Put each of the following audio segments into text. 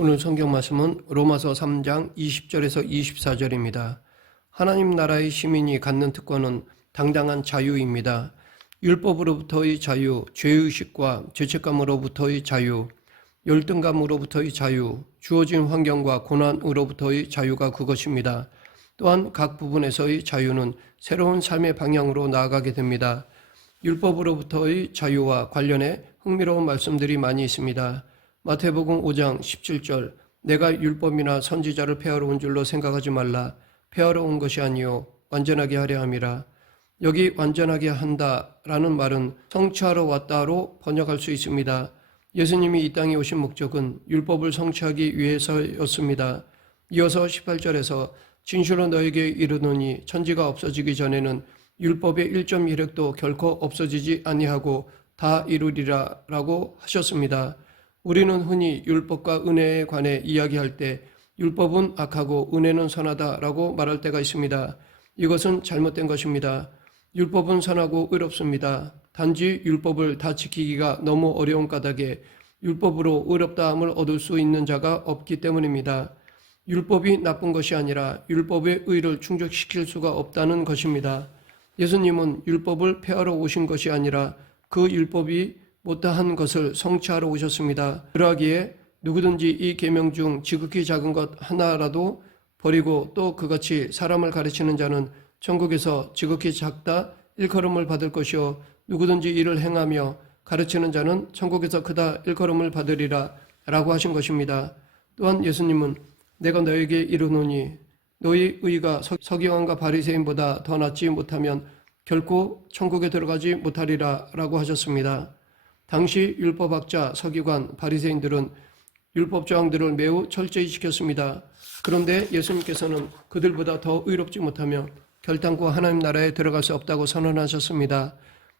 오늘 성경 말씀은 로마서 3장 20절에서 24절입니다. 하나님 나라의 시민이 갖는 특권은 당당한 자유입니다. 율법으로부터의 자유, 죄의식과 죄책감으로부터의 자유, 열등감으로부터의 자유, 주어진 환경과 고난으로부터의 자유가 그것입니다. 또한 각 부분에서의 자유는 새로운 삶의 방향으로 나아가게 됩니다. 율법으로부터의 자유와 관련해 흥미로운 말씀들이 많이 있습니다. 마태복음 5장 17절 내가 율법이나 선지자를 폐하러 온 줄로 생각하지 말라. 폐하러 온 것이 아니요 완전하게 하려 함이라. 여기 완전하게 한다라는 말은 성취하러 왔다로 번역할 수 있습니다. 예수님이 이 땅에 오신 목적은 율법을 성취하기 위해서였습니다. 이어서 18절에서 진실로 너에게 이르노니 천지가 없어지기 전에는 율법의 1.1획도 결코 없어지지 아니하고 다 이루리라 라고 하셨습니다. 우리는 흔히 율법과 은혜에 관해 이야기할 때 율법은 악하고 은혜는 선하다라고 말할 때가 있습니다. 이것은 잘못된 것입니다. 율법은 선하고 의롭습니다. 단지 율법을 다 지키기가 너무 어려운 까닭에 율법으로 의롭다함을 얻을 수 있는 자가 없기 때문입니다. 율법이 나쁜 것이 아니라 율법의 의를 충족시킬 수가 없다는 것입니다. 예수님은 율법을 폐하러 오신 것이 아니라 그 율법이 못다한 것을 성취하러 오셨습니다. 그러하기에 누구든지 이 계명 중 지극히 작은 것 하나라도 버리고 또 그같이 사람을 가르치는 자는 천국에서 지극히 작다 일컬음을 받을 것이요 누구든지 이를 행하며 가르치는 자는 천국에서 크다 일컬음을 받으리라 라고 하신 것입니다. 또한 예수님은 내가 너에게 이르노니 너희 의가 서기관과 바리새인보다 더 낫지 못하면 결코 천국에 들어가지 못하리라 라고 하셨습니다. 당시 율법학자, 서기관, 바리새인들은 율법 조항들을 매우 철저히 지켰습니다. 그런데 예수님께서는 그들보다 더 의롭지 못하며 결단코 하나님 나라에 들어갈 수 없다고 선언하셨습니다.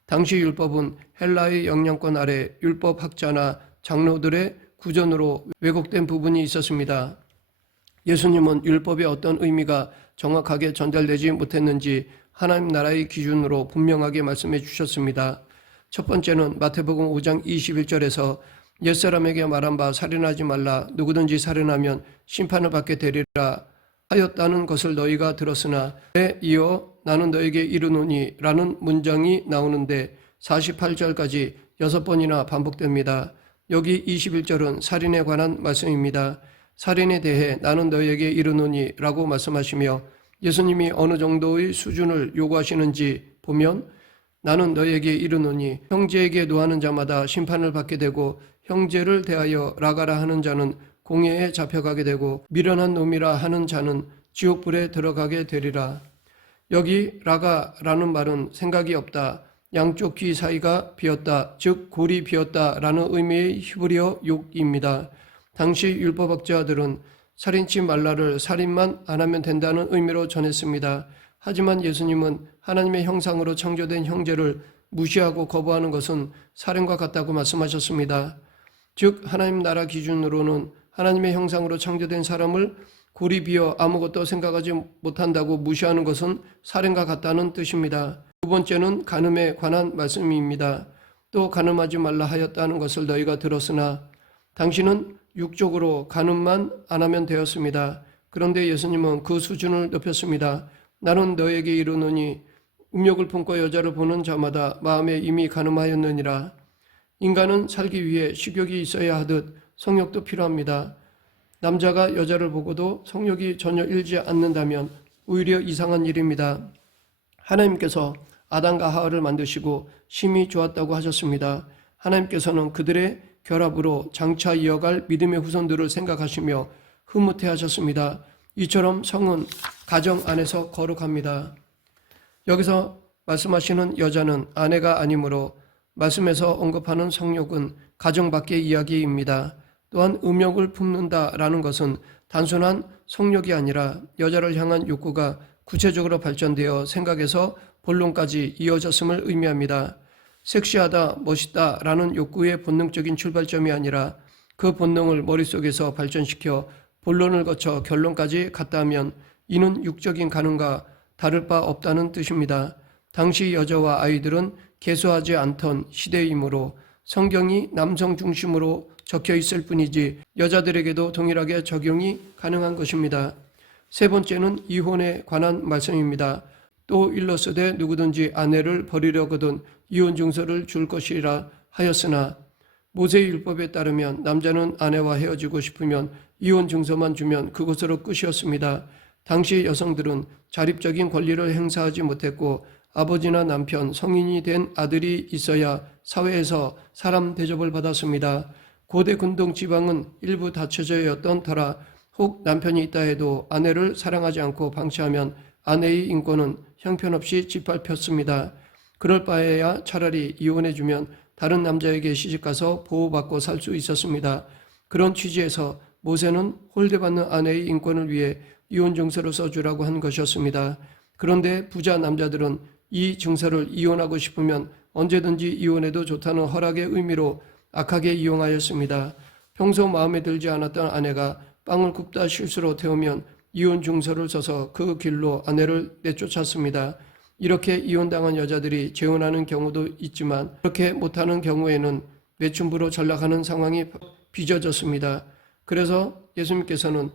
당시 율법은 헬라의 영향권 아래 율법학자나 장로들의 구전으로 왜곡된 부분이 있었습니다. 예수님은 율법의 어떤 의미가 정확하게 전달되지 못했는지 하나님 나라의 기준으로 분명하게 말씀해 주셨습니다. 첫 번째는 마태복음 5장 21절에서 옛사람에게 말한 바 살인하지 말라. 누구든지 살인하면 심판을 받게 되리라 하였다는 것을 너희가 들었으나 에 이어 나는 너에게 이르노니 라는 문장이 나오는데 48절까지 6번이나 반복됩니다. 여기 21절은 살인에 관한 말씀입니다. 살인에 대해 나는 너에게 이르노니 라고 말씀하시며 예수님이 어느 정도의 수준을 요구하시는지 보면 나는 너에게 이르노니 형제에게 노하는 자마다 심판을 받게 되고 형제를 대하여 라가라 하는 자는 공회에 잡혀가게 되고 미련한 놈이라 하는 자는 지옥불에 들어가게 되리라. 여기 라가라는 말은 생각이 없다, 양쪽 귀 사이가 비었다, 즉 골이 비었다라는 의미의 히브리어 욕입니다. 당시 율법학자들은 살인치 말라를 살인만 안 하면 된다는 의미로 전했습니다. 하지만 예수님은 하나님의 형상으로 창조된 형제를 무시하고 거부하는 것은 살인과 같다고 말씀하셨습니다. 즉 하나님 나라 기준으로는 하나님의 형상으로 창조된 사람을 골이 비어 아무것도 생각하지 못한다고 무시하는 것은 살인과 같다는 뜻입니다. 두 번째는 간음에 관한 말씀입니다. 또 간음하지 말라 하였다는 것을 너희가 들었으나 당신은 육적으로 간음만 안 하면 되었습니다. 그런데 예수님은 그 수준을 높였습니다. 나는 너에게 이르노니 음욕을 품고 여자를 보는 자마다 마음에 이미 간음하였느니라. 인간은 살기 위해 식욕이 있어야 하듯 성욕도 필요합니다. 남자가 여자를 보고도 성욕이 전혀 일지 않는다면 오히려 이상한 일입니다. 하나님께서 아담과 하와를 만드시고 심히 좋았다고 하셨습니다. 하나님께서는 그들의 결합으로 장차 이어갈 믿음의 후손들을 생각하시며 흐뭇해하셨습니다. 이처럼 성은 가정 안에서 거룩합니다. 여기서 말씀하시는 여자는 아내가 아니므로 말씀에서 언급하는 성욕은 가정 밖의 이야기입니다. 또한 음욕을 품는다라는 것은 단순한 성욕이 아니라 여자를 향한 욕구가 구체적으로 발전되어 생각에서 본론까지 이어졌음을 의미합니다. 섹시하다, 멋있다라는 욕구의 본능적인 출발점이 아니라 그 본능을 머릿속에서 발전시켜 본론을 거쳐 결론까지 갔다 하면 이는 육적인 간음과 다를 바 없다는 뜻입니다. 당시 여자와 아이들은 개수하지 않던 시대이므로 성경이 남성 중심으로 적혀 있을 뿐이지 여자들에게도 동일하게 적용이 가능한 것입니다. 세 번째는 이혼에 관한 말씀입니다. 또 일러스되 누구든지 아내를 버리려거든 이혼 증서를 줄 것이라 하였으나 모세의 율법에 따르면 남자는 아내와 헤어지고 싶으면 이혼 증서만 주면 그것으로 끝이었습니다. 당시 여성들은 자립적인 권리를 행사하지 못했고 아버지나 남편, 성인이 된 아들이 있어야 사회에서 사람 대접을 받았습니다. 고대 근동 지방은 일부 다처제였던 터라 혹 남편이 있다 해도 아내를 사랑하지 않고 방치하면 아내의 인권은 형편없이 짓밟혔습니다. 그럴 바에야 차라리 이혼해주면 다른 남자에게 시집가서 보호받고 살 수 있었습니다. 그런 취지에서 모세는 홀대받는 아내의 인권을 위해 이혼 증서를 써주라고 한 것이었습니다. 그런데 부자 남자들은 이 증서를 이혼하고 싶으면 언제든지 이혼해도 좋다는 허락의 의미로 악하게 이용하였습니다. 평소 마음에 들지 않았던 아내가 빵을 굽다 실수로 태우면 이혼 증서를 써서 그 길로 아내를 내쫓았습니다. 이렇게 이혼당한 여자들이 재혼하는 경우도 있지만 그렇게 못하는 경우에는 매춘부로 전락하는 상황이 빚어졌습니다. 그래서 예수님께서는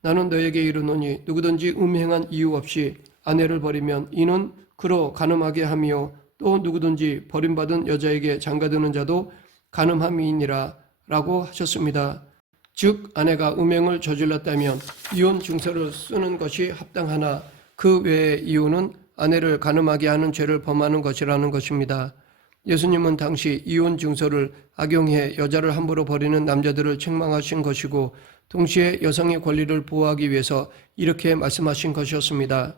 나는 너에게 이르노니 누구든지 음행한 이유 없이 아내를 버리면 이는 그로 간음하게 하며 또 누구든지 버림받은 여자에게 장가드는 자도 간음함이니라 라고 하셨습니다. 즉 아내가 음행을 저질렀다면 이혼 증서를 쓰는 것이 합당하나 그 외의 이유는 아내를 간음하게 하는 죄를 범하는 것이라는 것입니다. 예수님은 당시 이혼 증서를 악용해 여자를 함부로 버리는 남자들을 책망하신 것이고 동시에 여성의 권리를 보호하기 위해서 이렇게 말씀하신 것이었습니다.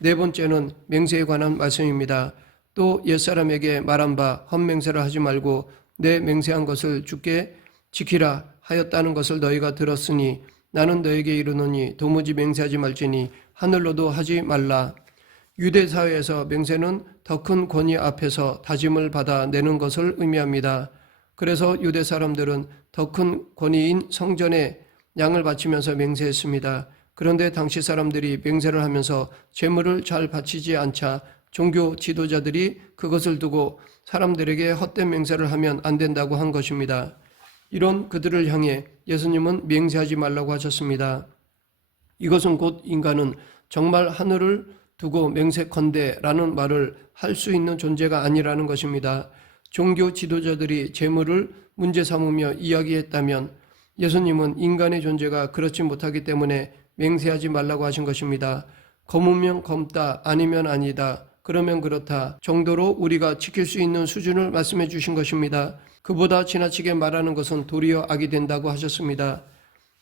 네 번째는 맹세에 관한 말씀입니다. 또 옛사람에게 말한 바 헛맹세를 하지 말고 내 맹세한 것을 주께 지키라 하였다는 것을 너희가 들었으니 나는 너에게 이르노니 도무지 맹세하지 말지니 하늘로도 하지 말라. 유대 사회에서 맹세는 더 큰 권위 앞에서 다짐을 받아 내는 것을 의미합니다. 그래서 유대 사람들은 더 큰 권위인 성전에 양을 바치면서 맹세했습니다. 그런데 당시 사람들이 맹세를 하면서 재물을 잘 바치지 않자 종교 지도자들이 그것을 두고 사람들에게 헛된 맹세를 하면 안 된다고 한 것입니다. 이런 그들을 향해 예수님은 맹세하지 말라고 하셨습니다. 이것은 곧 인간은 정말 하늘을 두고 맹세컨대라는 말을 할 수 있는 존재가 아니라는 것입니다. 종교 지도자들이 재물을 문제 삼으며 이야기했다면 예수님은 인간의 존재가 그렇지 못하기 때문에 맹세하지 말라고 하신 것입니다. 검으면 검다, 아니면 아니다, 그러면 그렇다 정도로 우리가 지킬 수 있는 수준을 말씀해 주신 것입니다. 그보다 지나치게 말하는 것은 도리어 악이 된다고 하셨습니다.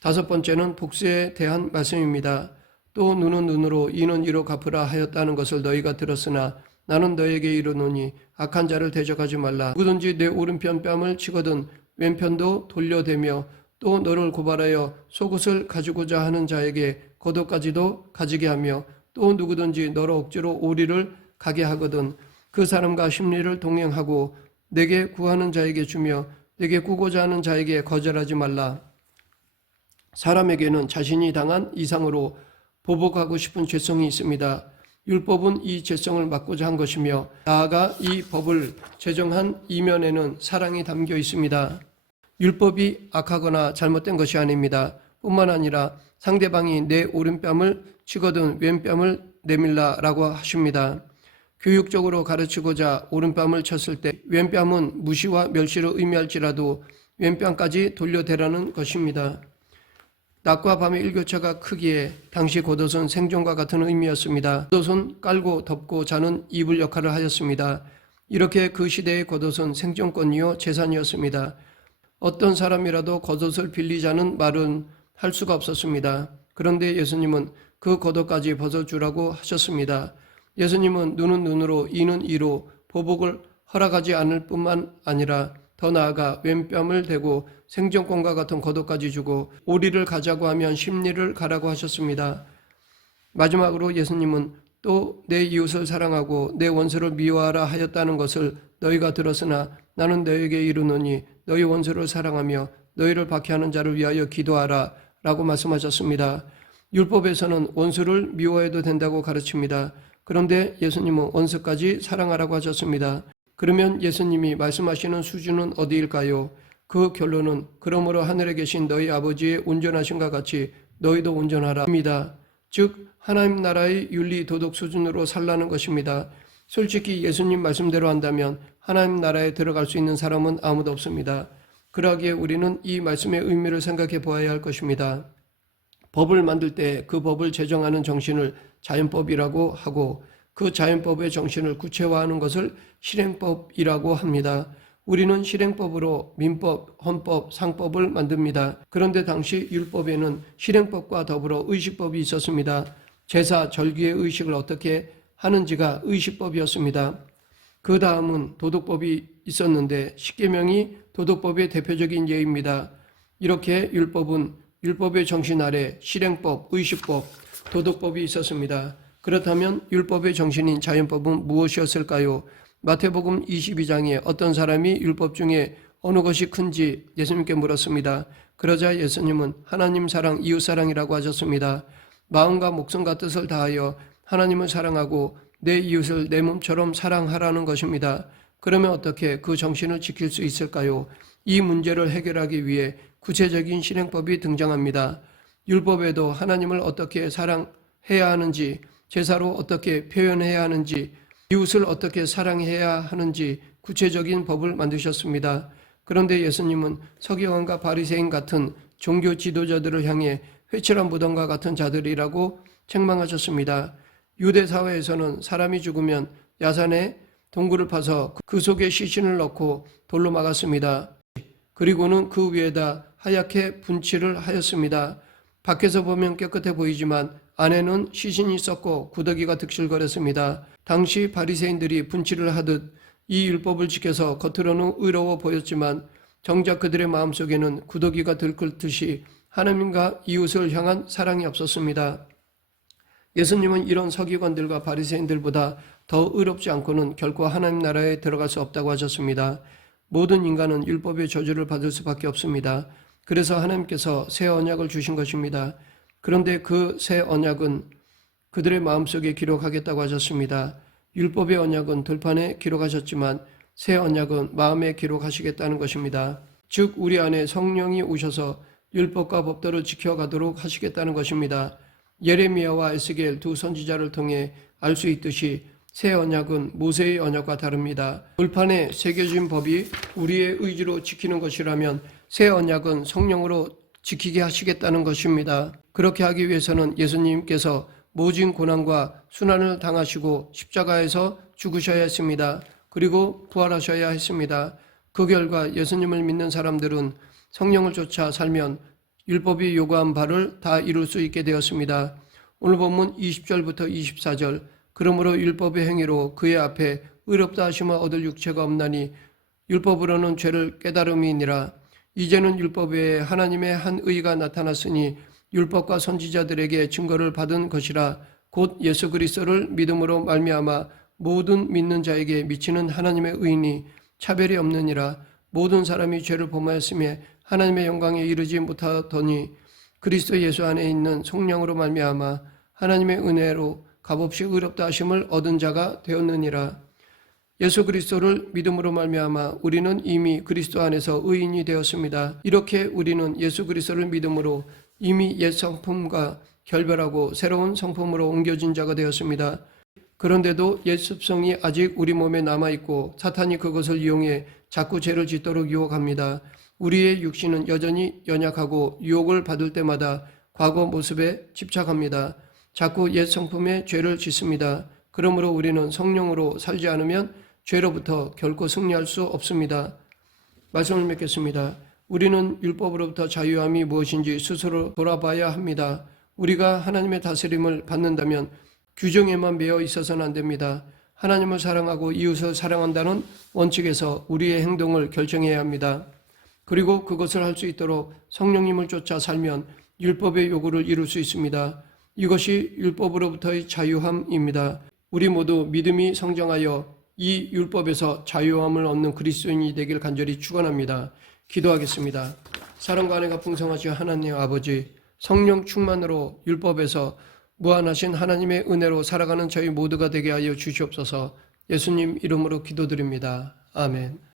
다섯 번째는 복수에 대한 말씀입니다. 또 눈은 눈으로 이는 이로 갚으라 하였다는 것을 너희가 들었으나 나는 너에게 이르노니 악한 자를 대적하지 말라. 누구든지 내 오른편 뺨을 치거든 왼편도 돌려대며 또 너를 고발하여 속옷을 가지고자 하는 자에게 겉옷까지도 가지게 하며 또 누구든지 너를 억지로 오리를 가게 하거든 그 사람과 심리를 동행하고 내게 구하는 자에게 주며 내게 꾸고자 하는 자에게 거절하지 말라. 사람에게는 자신이 당한 이상으로 보복하고 싶은 죄성이 있습니다. 율법은 이 죄성을 막고자 한 것이며 나아가 이 법을 제정한 이면에는 사랑이 담겨 있습니다. 율법이 악하거나 잘못된 것이 아닙니다. 뿐만 아니라 상대방이 내 오른뺨을 치거든 왼뺨을 내밀라라고 하십니다. 교육적으로 가르치고자 오른뺨을 쳤을 때 왼뺨은 무시와 멸시를 의미할지라도 왼뺨까지 돌려대라는 것입니다. 낮과 밤의 일교차가 크기에 당시 겉옷은 생존과 같은 의미였습니다. 겉옷은 깔고 덮고 자는 이불 역할을 하였습니다. 이렇게 그 시대의 겉옷은 생존권이요 재산이었습니다. 어떤 사람이라도 겉옷을 빌리자는 말은 할 수가 없었습니다. 그런데 예수님은 그 겉옷까지 벗어주라고 하셨습니다. 예수님은 눈은 눈으로 이는 이로 보복을 허락하지 않을 뿐만 아니라 더 나아가 왼뺨을 대고 생존권과 같은 겉옷까지 주고 오리를 가자고 하면 심리를 가라고 하셨습니다. 마지막으로 예수님은 또 내 이웃을 사랑하고 내 원수를 미워하라 하였다는 것을 너희가 들었으나 나는 너희에게 이르노니 너희 원수를 사랑하며 너희를 박해하는 자를 위하여 기도하라 라고 말씀하셨습니다. 율법에서는 원수를 미워해도 된다고 가르칩니다. 그런데 예수님은 원수까지 사랑하라고 하셨습니다. 그러면 예수님이 말씀하시는 수준은 어디일까요? 그 결론은 그러므로 하늘에 계신 너희 아버지의 온전하심과 같이 너희도 온전하라 입니다. 즉 하나님 나라의 윤리 도덕 수준으로 살라는 것입니다. 솔직히 예수님 말씀대로 한다면 하나님 나라에 들어갈 수 있는 사람은 아무도 없습니다. 그러기에 우리는 이 말씀의 의미를 생각해 보아야 할 것입니다. 법을 만들 때 그 법을 제정하는 정신을 자연법이라고 하고 그 자연법의 정신을 구체화하는 것을 실행법이라고 합니다. 우리는 실행법으로 민법, 헌법, 상법을 만듭니다. 그런데 당시 율법에는 실행법과 더불어 의식법이 있었습니다. 제사, 절기의 의식을 어떻게 하는지가 의식법이었습니다. 그 다음은 도덕법이 있었는데 십계명이 도덕법의 대표적인 예입니다. 이렇게 율법은 율법의 정신 아래 실행법, 의식법, 도덕법이 있었습니다. 그렇다면 율법의 정신인 자연법은 무엇이었을까요? 마태복음 22장에 어떤 사람이 율법 중에 어느 것이 큰지 예수님께 물었습니다. 그러자 예수님은 하나님 사랑, 이웃 사랑이라고 하셨습니다. 마음과 목숨과 뜻을 다하여 하나님을 사랑하고 내 이웃을 내 몸처럼 사랑하라는 것입니다. 그러면 어떻게 그 정신을 지킬 수 있을까요? 이 문제를 해결하기 위해 구체적인 실행법이 등장합니다. 율법에도 하나님을 어떻게 사랑해야 하는지, 제사로 어떻게 표현해야 하는지, 이웃을 어떻게 사랑해야 하는지 구체적인 법을 만드셨습니다. 그런데 예수님은 서기관과 바리새인 같은 종교 지도자들을 향해 회칠한 무덤과 같은 자들이라고 책망하셨습니다. 유대 사회에서는 사람이 죽으면 야산에 동굴을 파서 그 속에 시신을 넣고 돌로 막았습니다. 그리고는 그 위에다 하얗게 분칠을 하였습니다. 밖에서 보면 깨끗해 보이지만 안에는 시신이 썩고 구더기가 득실거렸습니다. 당시 바리새인들이 분칠을 하듯 이 율법을 지켜서 겉으로는 의로워 보였지만 정작 그들의 마음속에는 구더기가 들끓듯이 하나님과 이웃을 향한 사랑이 없었습니다. 예수님은 이런 서기관들과 바리새인들보다 더 의롭지 않고는 결코 하나님 나라에 들어갈 수 없다고 하셨습니다. 모든 인간은 율법의 저주를 받을 수밖에 없습니다. 그래서 하나님께서 새 언약을 주신 것입니다. 그런데 그 새 언약은 그들의 마음속에 기록하겠다고 하셨습니다. 율법의 언약은 들판에 기록하셨지만 새 언약은 마음에 기록하시겠다는 것입니다. 즉 우리 안에 성령이 오셔서 율법과 법도를 지켜가도록 하시겠다는 것입니다. 예레미야와 에스겔 두 선지자를 통해 알 수 있듯이 새 언약은 모세의 언약과 다릅니다. 돌판에 새겨진 법이 우리의 의지로 지키는 것이라면 새 언약은 성령으로 지키게 하시겠다는 것입니다. 그렇게 하기 위해서는 예수님께서 모진 고난과 순환을 당하시고 십자가에서 죽으셔야 했습니다. 그리고 부활하셔야 했습니다. 그 결과 예수님을 믿는 사람들은 성령을 쫓아 살면 율법이 요구한 바를 다 이룰 수 있게 되었습니다. 오늘 본문 20절부터 24절 그러므로 율법의 행위로 그의 앞에 의롭다 하심을 얻을 육체가 없나니 율법으로는 죄를 깨달음이니라. 이제는 율법 외에 하나님의 한 의가 나타났으니 율법과 선지자들에게 증거를 받은 것이라. 곧 예수 그리스도를 믿음으로 말미암아 모든 믿는 자에게 미치는 하나님의 의인이 차별이 없느니라. 모든 사람이 죄를 범하였으며 하나님의 영광에 이르지 못하더니 그리스도 예수 안에 있는 성령으로 말미암아 하나님의 은혜로 값없이 의롭다 하심을 얻은 자가 되었느니라. 예수 그리스도를 믿음으로 말미암아 우리는 이미 그리스도 안에서 의인이 되었습니다. 이렇게 우리는 예수 그리스도를 믿음으로 이미 옛 성품과 결별하고 새로운 성품으로 옮겨진 자가 되었습니다. 그런데도 옛 습성이 아직 우리 몸에 남아있고 사탄이 그것을 이용해 자꾸 죄를 짓도록 유혹합니다. 우리의 육신은 여전히 연약하고 유혹을 받을 때마다 과거 모습에 집착합니다. 자꾸 옛 성품에 죄를 짓습니다. 그러므로 우리는 성령으로 살지 않으면 죄로부터 결코 승리할 수 없습니다. 말씀을 맺겠습니다. 우리는 율법으로부터 자유함이 무엇인지 스스로 돌아봐야 합니다. 우리가 하나님의 다스림을 받는다면 규정에만 매여 있어서는 안 됩니다. 하나님을 사랑하고 이웃을 사랑한다는 원칙에서 우리의 행동을 결정해야 합니다. 그리고 그것을 할 수 있도록 성령님을 쫓아 살면 율법의 요구를 이룰 수 있습니다. 이것이 율법으로부터의 자유함입니다. 우리 모두 믿음이 성장하여 이 율법에서 자유함을 얻는 그리스도인이 되길 간절히 축원합니다. 기도하겠습니다. 사랑과 은혜가 풍성하신 하나님 아버지, 성령 충만으로 율법에서 무한하신 하나님의 은혜로 살아가는 저희 모두가 되게 하여 주시옵소서. 예수님 이름으로 기도드립니다. 아멘.